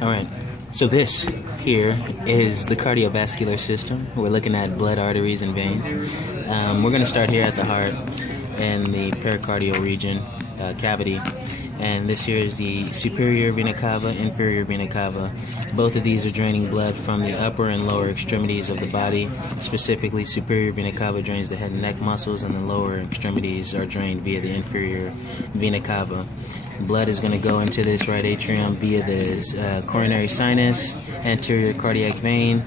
Alright, so this here is the cardiovascular system. We're looking at blood, arteries, and veins. We're going to start here at the heart and the pericardial region, cavity. And this here is the superior vena cava, inferior vena cava. Both of these are draining blood from the upper and lower extremities of the body. Specifically, superior vena cava drains the head and neck muscles, and the lower extremities are drained via the inferior vena cava. Blood is going to go into this right atrium via this coronary sinus, anterior cardiac vein,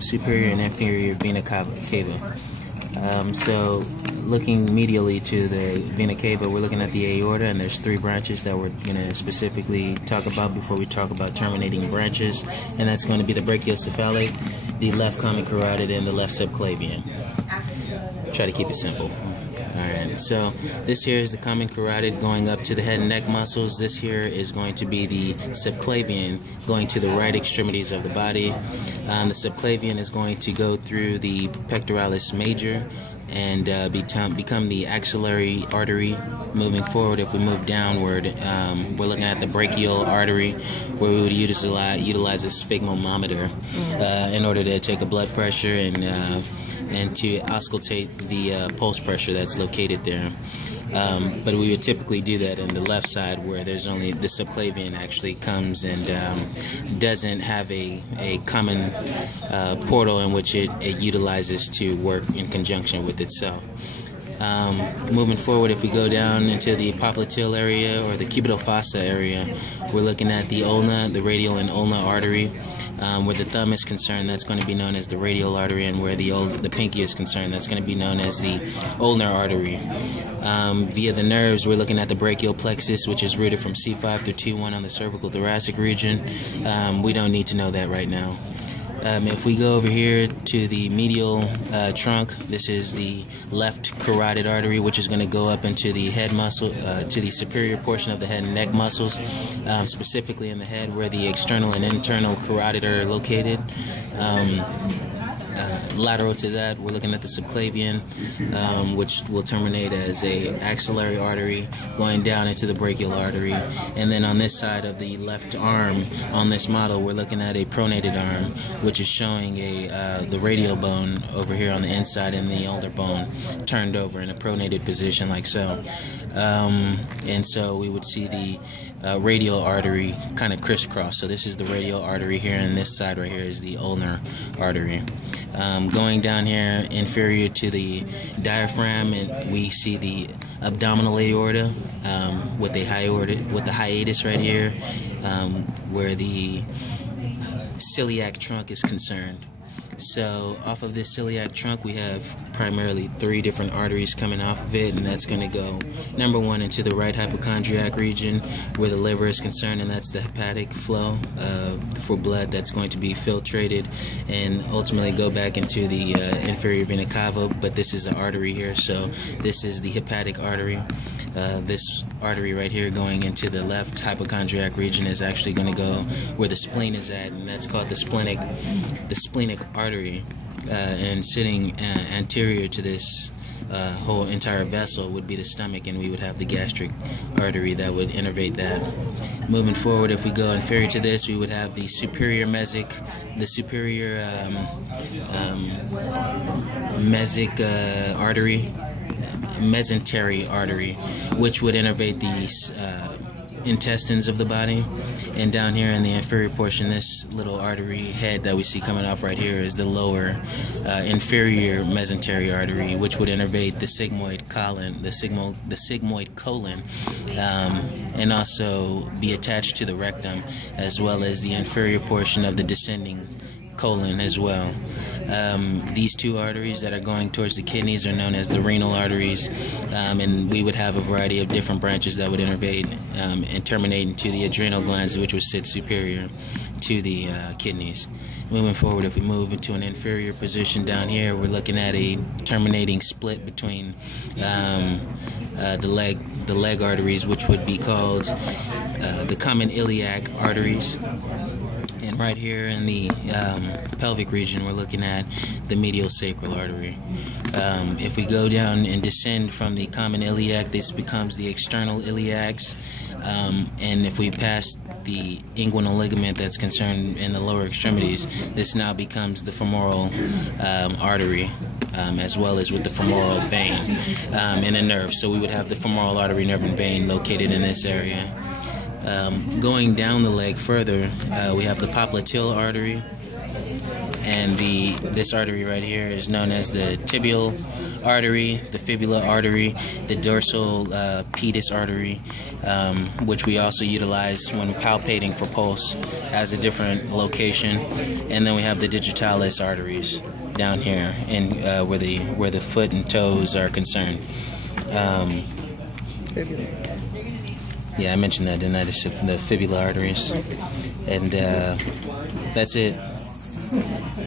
superior and inferior vena cava. So looking medially to the vena cava, we're looking at the aorta, and there's three branches that we're going to specifically talk about before we talk about terminating branches, and that's going to be the brachiocephalic, the left common carotid, and the left subclavian. Try to keep it simple. Alright, so this here is the common carotid going up to the head and neck muscles. This here is going to be the subclavian going to the right extremities of the body. The subclavian is going to go through the pectoralis major and become the axillary artery. Moving forward, if we move downward, we're looking at the brachial artery, where we would utilize a sphygmometer in order to take a blood pressure and to auscultate the pulse pressure that's located there. But we would typically do that on the left side, where there's only the subclavian actually comes and doesn't have a common portal in which it utilizes to work in conjunction with itself. Moving forward, if we go down into the popliteal area or the cubital fossa area, we're looking at the ulna, the radial and ulnar artery. Where the thumb is concerned, that's going to be known as the radial artery, and where the pinky is concerned, that's going to be known as the ulnar artery. Via the nerves, we're looking at the brachial plexus, which is rooted from C5 through T1 on the cervical thoracic region. We don't need to know that right now. If we go over here to the medial trunk, this is the left carotid artery, which is going to go up into the head muscle, to the superior portion of the head and neck muscles, specifically in the head where the external and internal carotid are located. Lateral to that, we're looking at the subclavian, which will terminate as a axillary artery going down into the brachial artery. And then on this side of the left arm, on this model, we're looking at a pronated arm, which is showing the radial bone over here on the inside and the ulnar bone turned over in a pronated position like so. And so we would see the radial artery kind of crisscross. So this is the radial artery here, and this side right here is the ulnar artery. Going down here inferior to the diaphragm, and we see the abdominal aorta with the hiatus right here, where the celiac trunk is concerned. So off of this celiac trunk, we have primarily three different arteries coming off of it, and that's going to go, number one, into the right hypochondriac region where the liver is concerned, and that's the hepatic flow for blood that's going to be filtrated and ultimately go back into the inferior vena cava. But this is the artery here, so this is the hepatic artery. This artery right here going into the left hypochondriac region is actually going to go where the spleen is at, and that's called the splenic artery. And sitting anterior to this whole entire vessel would be the stomach, and we would have the gastric artery that would innervate that. Moving forward, if we go inferior to this, we would have the superior mesic, the superior artery, mesentery artery, which would innervate the intestines of the body. And down here in the inferior portion, this little artery head that we see coming off right here is the lower inferior mesentery artery, which would innervate the sigmoid colon, and also be attached to the rectum, as well as the inferior portion of the descending colon as well. These two arteries that are going towards the kidneys are known as the renal arteries, and we would have a variety of different branches that would innervate and terminate into the adrenal glands, which would sit superior to the kidneys. Moving forward, if we move into an inferior position down here, we're looking at a terminating split between the leg arteries, which would be called the common iliac arteries. And right here in the pelvic region, we're looking at the medial sacral artery. If we go down and descend from the common iliac, this becomes the external iliacs. And if we pass the inguinal ligament that's concerned in the lower extremities, this now becomes the femoral artery, as well as with the femoral vein and a nerve. So we would have the femoral artery, nerve, and vein located in this area. Going down the leg further, we have the popliteal artery, and this artery right here is known as the tibial artery, the fibula artery, the dorsal pedis artery, which we also utilize when palpating for pulse as a different location. And then we have the digitalis arteries down here, and where the foot and toes are concerned. Yeah, I mentioned that, didn't I? The fibula arteries, and that's it.